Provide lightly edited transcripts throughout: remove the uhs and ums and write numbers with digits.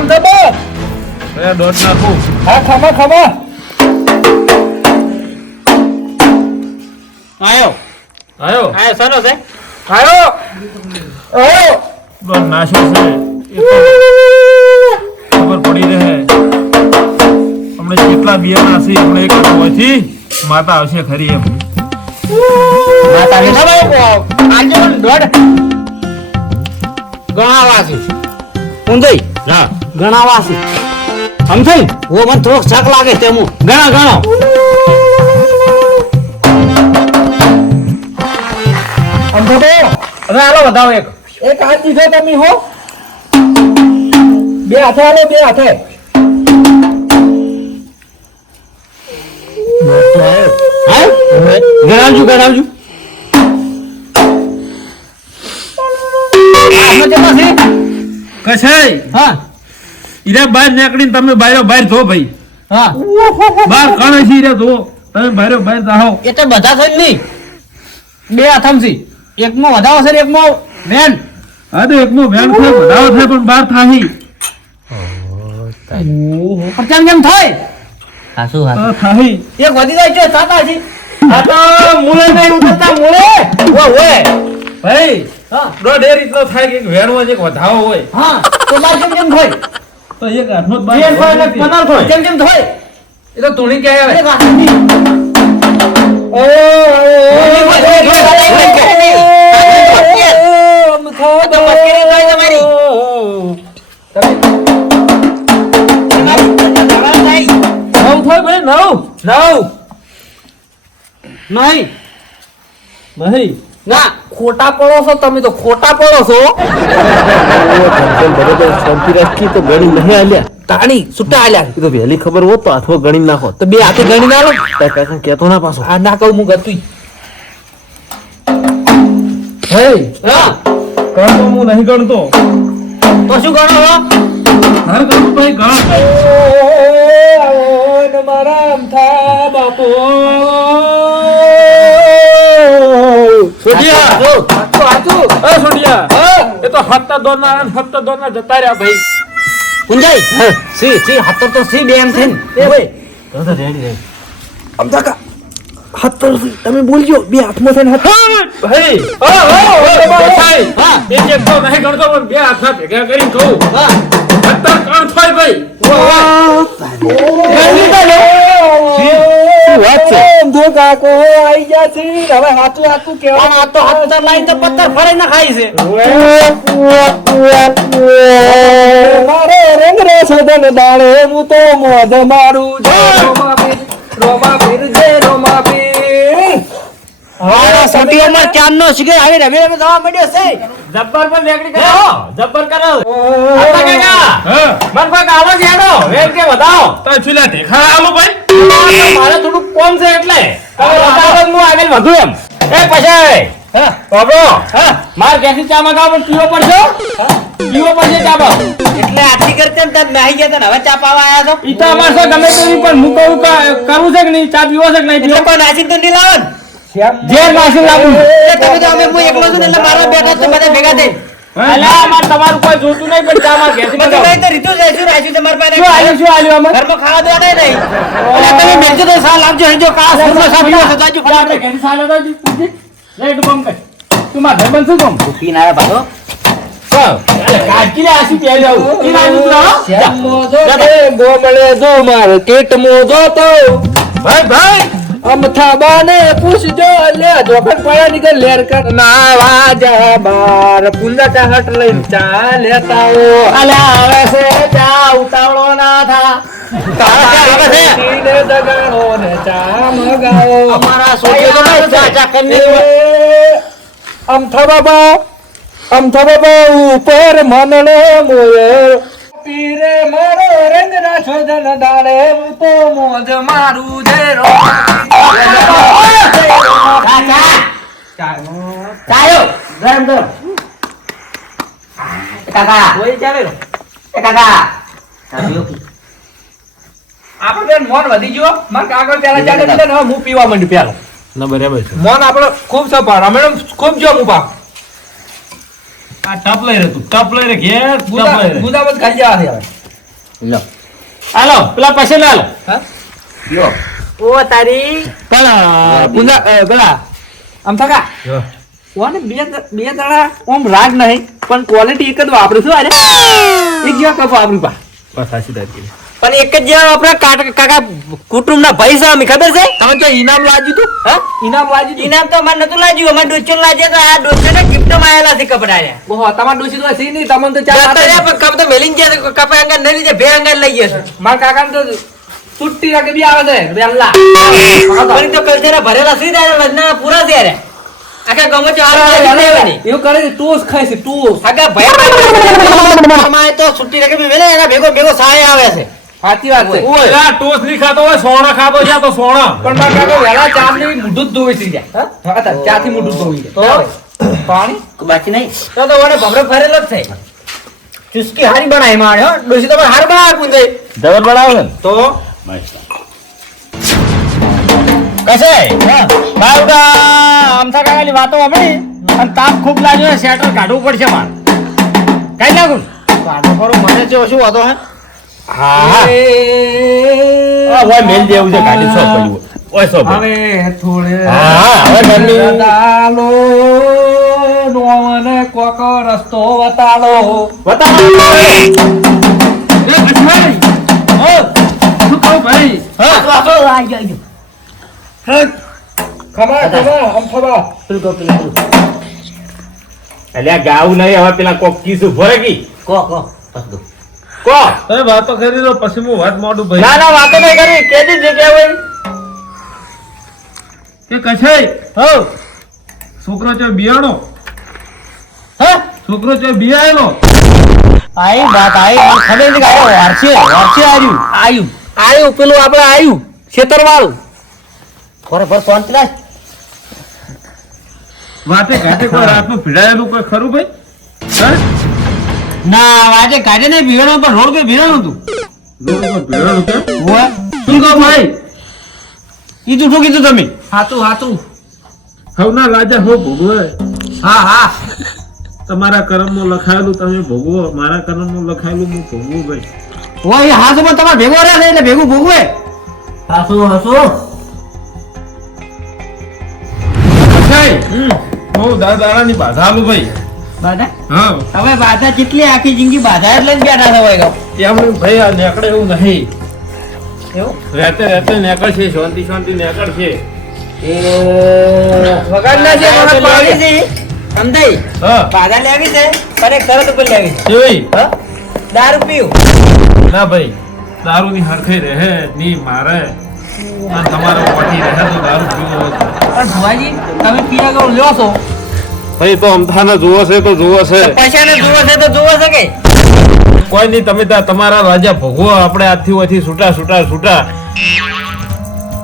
આમ તો બસ અરે દોત નાખું. હા ખમા ખમા આયો આયો સનો છે આયો આયો દોત નાખ્યો છે એ તો ખબર પડી રહે હમણે કેટલા બિયાના છે હમણે એક હોયથી માતા આવશે ખરી એમ માતા ને આજે પણ દોડ ગણાવાસી ઊંધઈ જા ગણાવાસી સમજાય ઓ મને થોડોક શાક લાગે તે હું ગણો આમ તો હવે હાલો બતાવો એક હાથ દીધો તમે હો બે હાથે હાલો બે હાથે હા ગણાવજો આમાં કેટલા છે કશાય હા ઈરા બહાર નીકળીને તમે બહાર ધો ભાઈ હા બહાર કાણે છે ઈરા ધો તમે બહાર જાઓ એ તો બધા થઈ નહીં બે હાથમથી એકમાં વધાવો છે ને એકમાં વેન હા તો એકનો વેણ થાય વધારો થાય પણ બહાર થાહી કેમ થાય થાહી એક વધી જાય છે સાતા છે આ તો મૂળે નહીં ઉતરતા મૂળે ઓય ભાઈ હા દોઢ એ રીતનો થાય કે વેણમાં જે એક વધાવો હોય હા તો બાર કેમ થાય તો એક હાથનો જ બેન બહાર થાય એટલે કનાલ થાય કેમ થાય એ તો તોડી ક્યાં આવે અરે વાહની નહીં ના ખોટા પડો છો તમે તો ખોટા પડો છો તાણી સુટા આલ્યા વહેલી ખબર હોત તો હાથમાં ગણી નાખો તો બે હાથે ગણી ના લો કેતો ના પાછો આ ના કહું હું ગતું હા ગણતો હું નહીં ગણતો તો શું ગણો હો હર ગણતો ભાઈ ગણ મારા થા બાપો સોડિયા હાચું એ સોડિયા એ તો હત્તા દોરના જતા રહ્યા ભાઈ કુંજાઈ સી હાથ તો સી બે એમ થઈને એ ભાઈ આમ કાકા હાથ તમે બોલજો બે હાથમાં થઈને હાથ ભાઈ હા એક એક તો નહીં ગણતો પણ બે હાથના ભેગા કરીને કહું હા હત્તા કણ થાય ભાઈ વાત છે ધો કાકો આઈ ગયા છે હવે હાથું હાથું કેવા પણ આ તો હાથ લાઈન તો પત્તર ફરે ના ખાય છે મારે રંગ રે સદન દાડે હું તો મોઢ મારું રોમા પીર જય રોમા પીર હારા સટીઓમાં ચાંદનો શિખર આવી રવિ રવિ થવા માંડ્યો છે જબ્બર પર નીકળી ગયો જબ્બર કરો આતા કાકા હા મન પર આવો છે આનો વેગ કે વધાવો તો છુલા ઠેખા આલો ભાઈ મારે થોડું કોમ છે એટલે તમે વધાવો હું આગળ વધુ એમ એ પછી હા બાબરો હા માર કેસી ચા મંગાવો પણ પીવો પડશે પીવો પડશે ચા બાવ એટલે આટલી કરતે ને તને નાહી ગયા તને હવે ચા પાવા આયા છો ઈ તો અમાર સો ગમે તેવી પણ હું કહું કરું છે કે નહીં ચા પીવો છે કે નહીં એટલે કોઈ નાસી તો નહીં લાવો જે નાસી લાવું એ તમે તો અમે હું એકલો છું ને એટલે મારા બેઠા તો બધા ભેગા થઈ અલા અમાર તમારું કોઈ જોતું નહીં પણ ચા માં ઘેસી બધું કઈ તો રીતુ જઈશું રાખ્યું તમાર પાસે શું આલ્યું અમાર ઘરમાં ખાવા દેવા નહીં એટલે તમે મેલજો તો સા લાવજો હેજો કા સુરનો સા પીવો છે જાજો આપણે ઘેસી સાલે તો પૂછી લે તું કામ કર તું માર ભાઈ બનશું કોમ પીને આયા પાછો કાકી લે આસી પી જાવ ઈ ના ગોમળે જો માર કેટ મોજો તો ભાઈ અમથા બાને પૂછજો લે જોખન પડ્યા નીકળ લેર કર ના વાજા બાર પુંજા ચાહટ લઈને ચા લેતા હો અલ્યા આવે છે ચા ઉતાવળો ના થા આવે છે ને દગાણો ને ચા મગાવો અમારા સોડિયો તો ચા ચા કરી અમથા બાબા ઉપર મનડે મોએ પીરે મારો રંગ ના છોદન દાડે હું તો મોજ મારું જેરો ચાયો ગરમ ગરમ કાકા કોઈ ચાલે રો કાકા ચાલ્યો આપણે બેન મોન વધી ગયો માં કાગળ પેલા ચાલે એટલે ને હું પીવા માંડી પેલો ના બરાબર છે મોન આપણો ખૂબ સપાર અમે ખૂબ જો મુપા આ ટપ લઈ રે તું ટપ લઈ રે ઘેર ટપ લઈ રે ગુદાબત ખાઈ જવા દે હવે લો હાલો પેલા પૈસા લાલો હા યો ઓ તારી પણ પૂજા પેલા આમ થકા કોને બે દાડા ઓમ રાગ નહીં પણ ક્વોલિટી એક જ વાપરું છું અરે એક જેવા કપ વાપરું પા બસ હાસી તારી પણ એક જ જેવા આપણે કાકા કુટુંબ ના ભાઈ છે અમે ખબર છે તમે તો ઇનામ લાગ્યું તું હા ઇનામ લાગ્યું તું ઇનામ તો અમારે નતું લાગ્યું અમારે ડોચો લાગ્યો તો આ ડોચો ને ગિફ્ટ માં આયેલા છે કપડા ને ઓહો તમાર ડોસી તો સી નહીં તમને તો ચાર પણ કપ તો મેલીન ગયા કપા અંગર નહીં લીધે બે અંગર લઈ ગયા છે મારા કાકા તો છુટ્ટી રાખે બી આવે છે વેલ્લા પણ તો કલ્ચર ભરેલા છે તારે વજના પૂરા છે રે આખા ગમો ચાર એવું કરે છે ટોસ ખાય છે ટોસ આગા ભાઈ અમારે તો છુટ્ટી રાખે મેલે એના ભેગો સહાય આવે છે સાચી વાત છે ઓય ટોસ નહીં ખાતો હોય સોણા ખાતો છે તો સોણા પણ મારા કાકા વેલા ચા ની મૂઢું જ ધોઈ થઈ જાય હા તા ચા થી મૂઢું ધોઈ જાય પાણી બાકી નહીં તો વડે ભમરો ફરેલો જ છે ચુસ્કી હારી બનાવી મારે હો ડોસી તો હાર બનાવે પૂંજે જબર બનાવો ને તો કસે બાવડા આમથા કાકાની વાતો સાંભળી અને તાપ ખૂબ લાગ્યો શેટર કાઢવું પડશે મારે કઈ નાખું કાઢો ખરો મને જે શું વાતો હે હા ઓય મેલ દેવું છે ગાડી સો પડ્યું ઓય સો હવે થોડે હા હવે મમ્મી દાલો નોને કોક રસ્તો વતાલો શું કહું ભાઈ ખબર આમ ખબર અલ્યા ગાવું નહીં હવે પેલા કોક કીધું ભરે કો તમે વાતો કરી લો પછી હું વાત મોડું ભાઈ ના ના વાતો નહીં કરી કેદી જે કહેવાય કે કછાઈ હો છોકરો છે બિયાણો હા છોકરો છે બિયાયેલો આઈ વાત આઈ મને ખબર નથી કે વારસે આયુ પેલું આપણે આયુ ખેતર વાળું બરાબર કોન્ટ્રાસ વાતે ઘાટે કોઈ રાતનું ભીડાયેલું કોઈ ખરું ભાઈ હા ના વાજે કાઢે ને ભીડો પર રોડ કે ભીડો નતું લોકો કોઈ ભીડાયેલું કે ઓય શું કહો ભાઈ કીધું શું કીધું તમે હાતું હવના રાજા હો ભોગવે હા તમારા કર્મમાં લખાયેલું તમે ભોગવો મારા કર્મમાં લખાયેલું હું ભોગવું ભાઈ ઓય હાથમાં તમારે ભેગો રહે છે એટલે ભેગું ભોગવે હાસુ બહુ દાદાની બાધા આલું ભાઈ બાધા હા હવે બાધા કેટલી આખી જિંદગી બાધા એટલે જ બેઠા છે હોય એમ ભાઈ આ નેકડે એવું નહીં એવું રહેતે નેકળશે શાંતિ નેકળશે વગાડના છે મને પાડી છે સમજાઈ હા બાધા લેવી છે પણ એક શરત ઉપર લેવી છે કેવી હા દારૂ પીવું ના ભાઈ દારૂ ની હરખાઈ રહે ની મારે અને તમારો પટી રહે તો દારૂ પીવો પણ ભુવાજી તમે પીવા ગયો લ્યો છો ભાઈ તો અમથાને જુઓ છે તો જુઓ છે પૈસાને જુઓ છે તો જુઓ છે કે કોઈ નહીં તમે તમારા રાજા ભોગવો આપણે આજથી ઓથી છૂટા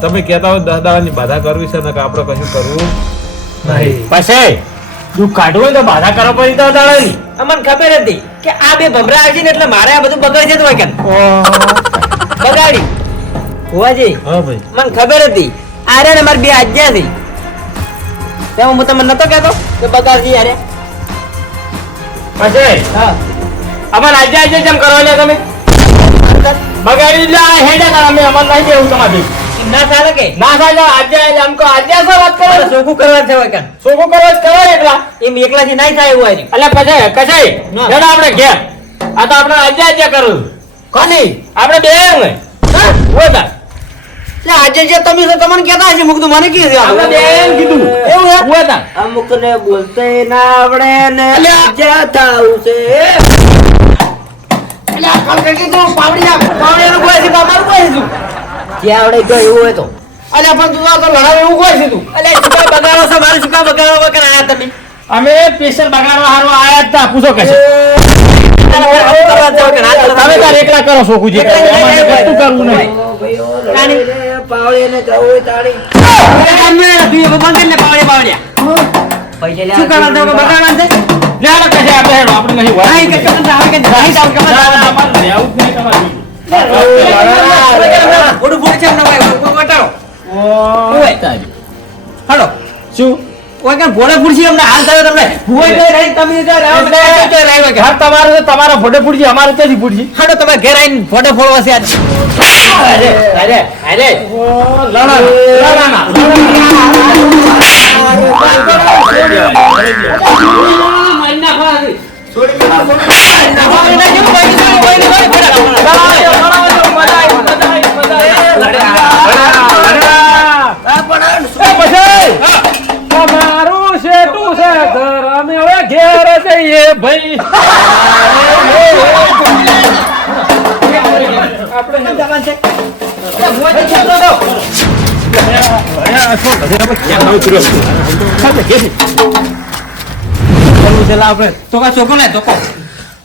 તમે કહેતા હોય દાદાની બાધા કરવી છે ને કે આપણે કશું કરવું નહીં પછી તું કાઢવું હોય તો બાધા કરવા પડી તો દાડાની અમને ખબર હતી કે આ બે ભમરા આવી ને એટલે મારે આ બધું બગડી જતું હોય કે બગાડી હોવાજી હા ભાઈ મને ખબર હતી આરે ને મારી બે આજ્યા હતી તેમાં હું તમને નતો કહેતો કે બગાડજી યારે પછી હા અમાર આજ્યા જેમ કરવા લે તમે બગાડી લે આ હેડા કર અમે અમાર નહીં દેવું તમારે ના ચાલે કે ના ચાલે આજ્યા આમ કો આજ્યા સો વાત કરો સોખું કરવા છે હોય કે સોખું કરવા જ કરો એકલા એમ એકલા થી નહીં થાય એવું આવી એટલે પછી કસાઈ જણા આપણે ઘેર આ તો આપણે આજ્યા કરું કોની આપણે બે હોય હા હોય આજે જે તમે તમને કહેતા હશે મુક તો મને કી છે આપણે બે એમ કીધું એવું હે હોય તા અમુક ને બોલતે ના આવડે ને જ્યા થાઉ છે એટલે આ કામ કરી તો પાવડિયા નું કોઈ છે તમારું કોઈ છે જ્યાં આવડે ગયો એવું હોય તો અલ્યા પણ તું તો લડાવ એવું કોઈ છે તું અલ્યા સુકા બગાડો છે મારે સુકા બગાડો વગર આયા તમે અમે સ્પેશિયલ બગાડવા હારો આયા હતા પૂછો કે તમે તાર એકલા કરો છોકુજી અમારે કશું કરવું નહીં પાવળીને જવું તાળી અમે તું બગાડ ને પાવળિયા પૈસા શું કરવા દો બગાડવા છે લે આ કશે આપણે નહીં હોય નહીં કે આવે કે નહીં જાવ કે અમાર લેવું જ નહીં તમારી ઓડું ફૂડ છે ન ભાઈ વટાડો ઓય તારી હાલો શું કોઈ કે ભોળે ફૂડજી અમને હાલ થયો તમને ભૂવે તો રહી તમે તો રહો તો રહી કે ઘર તમારે તો તમારા ફોટો ફૂટજી અમારે ત્યાંથી ફૂટજી હાડો તમે ઘેર આવીને ફોટો ફોડવા છે અરે અરે અરે તમારું શેઠું છે ઘર અમે હવે ઘેર જઈએ ભાઈ તો કા ચોકો ને તો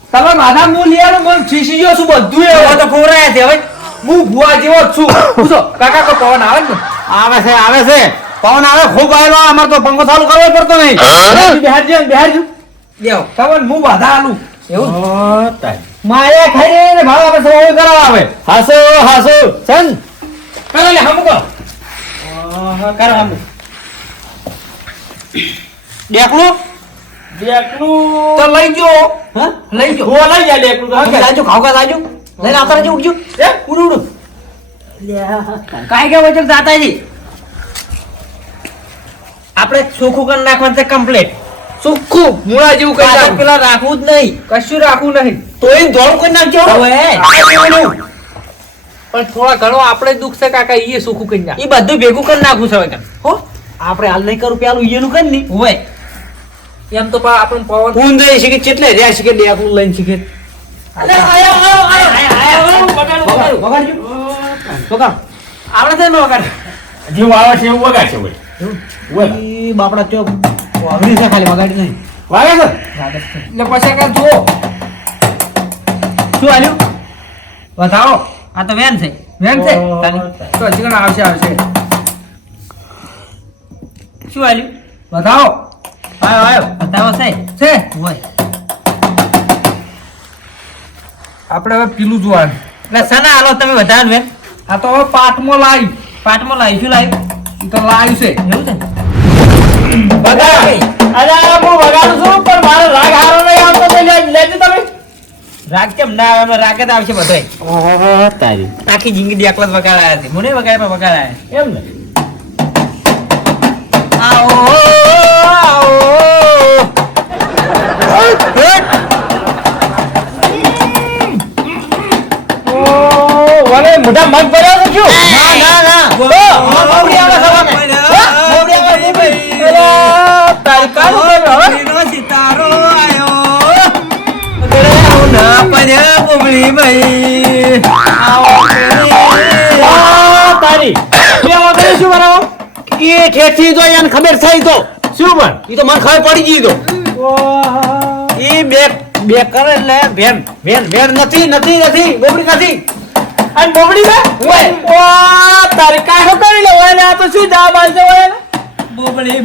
તમે માથા હું લઈ આવ્યો મને શીશી ગયો છું બધું હવે તો ખોરાયા છે હવે હું ભુવા જેવો જ છું પૂછો કાકા કો પવન આવે ને આવે છે પવન આવે ખૂબ આવેલો અમાર તો પંખો ચાલુ કરવો પડતો નહીં બિહારજી દેવો તમને હું બાધા આલું એવું માયા ખાઈ ને ભાવ આપણે સવારે કરાવવા આવે હાસો સન કરો લે હમ કરો કરો હમ દેખલું તો લઈ ગયો હા લઈ ગયો હો લઈ જા દેખલું જાજો ખાવકા જાજો લઈને આવતા રહેજો ઉડજો ઉડું ઉડું કાઈ કે વચન જાતા જી આપણે ચોખ્ખું કરી નાખવાનું છે કમ્પ્લીટ સુખું મૂળા જેવું કઈ પાછળ નાખું. પેલા રાખવું જ નહીં કશું રાખવું નહીં તોય ધોળ કરી નાખજો પણ થોડા ઘણો આપણે દુઃખ છે કાકા એ સુખું કરી નાખ એ બધું ભેગું કરી નાખવું છે હવે હો આપણે હાલ નહીં કરું પેલું ઈનું કરી ની હોય એમ તો આપણને પવન ઊંધે શીખે ચેટલે રહ્યા શીખે ડેકલું લઈને શીખે અરે આયો વગાડજો વગાડ આપણે તો ન વગાડ જેવું આવે છે એવું વગાડશે ભાઈ ઈ બાપડા ચોક વાગડી છે ખાલી વગાડી નહીં વાગે છે એટલે પછી કાંઈ જુઓ શું આલ્યું બતાવો આ તો વેન છે વેન છે તો હજી ઘણા આવશે શું આલ્યું બતાવો આયો બતાવો છે છે હોય આપણે હવે પીલું જોવાનું એટલે સના હાલો તમે વધારે વેન આ તો હવે પાઠમાં લાવી પાટમાં લાવી શું લાવ્યું એ તો લાવ્યું છે એવું છે વગાડ અરે હું વગાડું છું પણ મારો રાગ હારો નહીં આવતો તો લેજો તમે રાગ કેમ ના આવે એમાં રાગ જ આવશે બધોય તારી આખી જિંદગી એકલા જ વગાડાયા છે મને વગાડ્યા વગાડાયા એમ ને આવો આવો વલે મોઢા મગ ભર્યા તો શું ના મોબડી આવે સવારે મોબડી આવે તારી કાઢો હવે સિતારો આયો ના પર્યા મોબડી ભાઈ આવો તારી બે વગર શું બનાવો એ ઠેઠી તો એને ખબર થઈ તો શું પણ ઈ તો મને ખબર પડી ગઈ તો ઈ બે કરે એટલે વેન નથી બોબડી નથી અને બોબડી બે ઓય ઓ તારી કાઢો કરી લે ઓય ને આ તો શું જવાબ આવશે ઓય ને બોબડી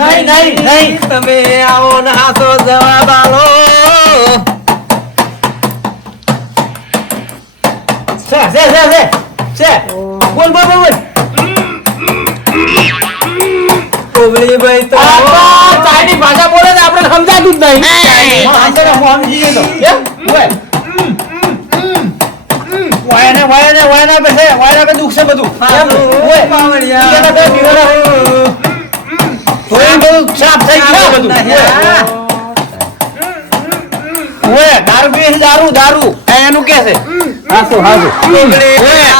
નહીં તમે આવો ના તો જવાબ આલો છે બોલ બોબડી ભાઈ તો ચાઇનીઝ ભાષા બોલે ને આપણે સમજાતું જ નહીં વાયના પે દુખ છે બધું સાફ થઈ ગયું બધું દારૂ પીવી દારૂ એનું કે છે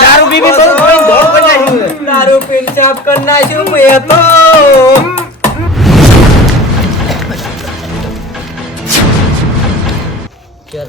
દારૂ પીવી દારૂ પીને સાફ કરી નાખ્યું મેં તો क्या